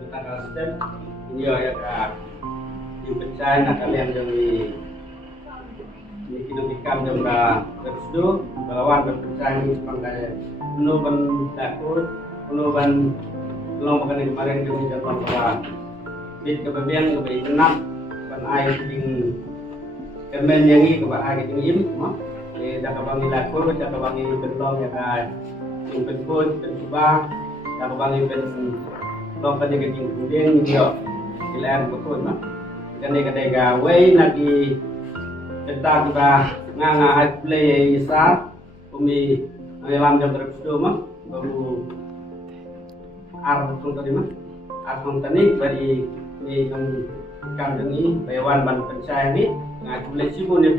kita sistem ini ya yang percaya nak kalian jadi kinumikam jam dah tersedu balawan berpercaya ni sepanggaya penuh ban takut penuh ban belum makan kemarin jam jam bahwa bit kebabian kebaik enam ban air ting kemen yang ini kebak air ting im dah kebangi lakur dah kebangi belum ya kan yang penpun pencuba dah kebangi pen belum pen yang keting kemudian dia ilan betul mah kadai gawe lagi kita juga nganga play isa umi ngelam jam terus mah baru arung tadi mah arung tani dari ni kan ini bayawan ban percaya ni ngaku play sibuk ni